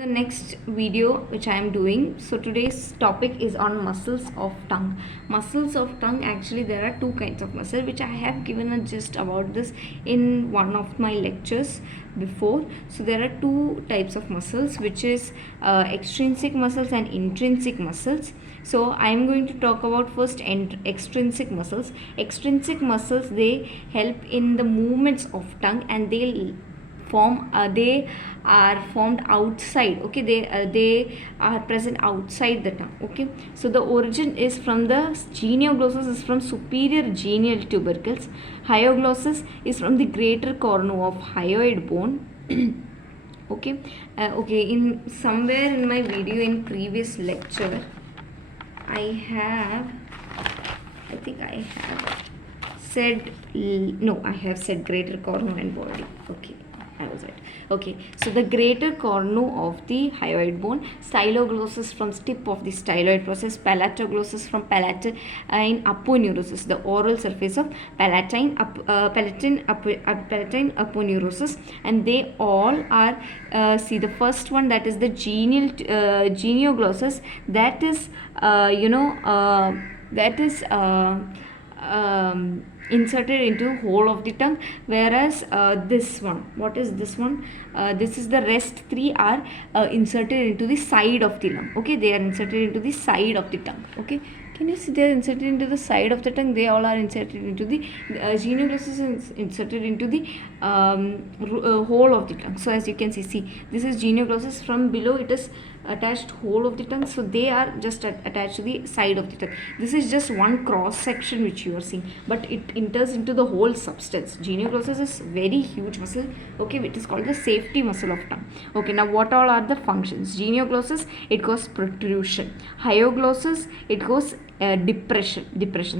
The next video which I am doing. So today's topic is on muscles of tongue. Muscles of tongue, actually there are two kinds of muscle, which I have given a gist about this in one of my lectures before. So there are two types of muscles, which is extrinsic muscles and intrinsic muscles. So I am going to talk about first extrinsic muscles. Extrinsic muscles, they help in the movements of tongue, and they are formed outside. Okay, they are present outside the tongue. Okay, so the origin is from the genioglossus is from superior genial tubercles. Hyoglossus is from the greater cornu of hyoid bone. Okay, in somewhere in my video in previous lecture I have said greater cornu and body. Okay, I was right. Okay, so the greater cornu of the hyoid bone, styloglossus from tip of the styloid process, palatoglossus from palatine aponeurosis, the oral surface of palatine aponeurosis, and they all are see, the first one, that is the genioglossus, that is inserted into whole of the tongue, whereas this one, what is this one, this is the rest three are inserted into the side of the lung. Okay, they are inserted into the side of the tongue. Okay, can you see they are inserted into the side of the tongue? They all are inserted into the genioglossus is inserted into the whole of the tongue. So as you can see, this is genioglossus. From below it is attached whole of the tongue, so they are just attached to the side of the tongue. This is just one cross section which you are seeing, but it enters into the whole substance. Genioglossus is very huge muscle. Okay, it is called the safety muscle of tongue. Okay, now what all are the functions? Genioglossus, it goes protrusion. Hyoglossus, it goes depression.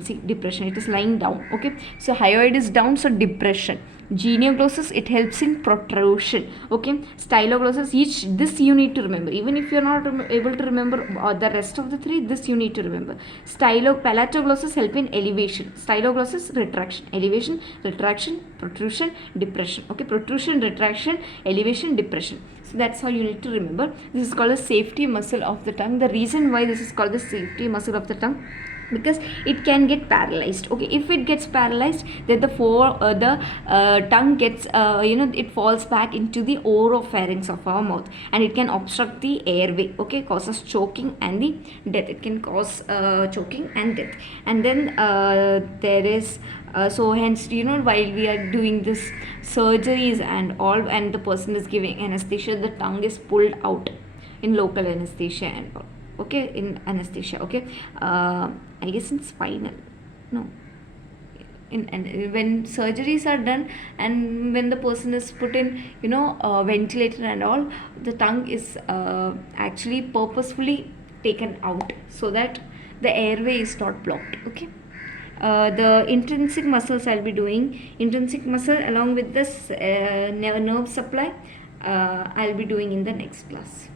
See, depression, it is lying down. Okay, so hyoid is down, so depression. Genioglossus, it helps in protrusion. Okay, styloglossus, this you need to remember. Even if you are not able to remember the rest of the three, this you need to remember. Palatoglossus help in elevation. Styloglossus, retraction. Elevation, retraction, protrusion, depression. Okay, protrusion, retraction, elevation, depression. So that's how you need to remember. This is called a safety muscle of the tongue. The reason why this is called the safety muscle of the tongue, because it can get paralyzed. Okay, if it gets paralyzed, then the tongue gets it falls back into the oropharynx of our mouth, and it can obstruct the airway. Okay, causes choking and the death. It can cause choking and death. And then there is so hence, while we are doing this surgeries and all, and the person is giving anesthesia, the tongue is pulled out in local anesthesia and all. Okay, in anesthesia. Okay, I guess in spinal, no, and when surgeries are done, and when the person is put in ventilator and all, the tongue is actually purposefully taken out so that the airway is not blocked. Okay, the intrinsic muscles I'll be doing. Intrinsic muscle along with this nerve supply I'll be doing in the next class.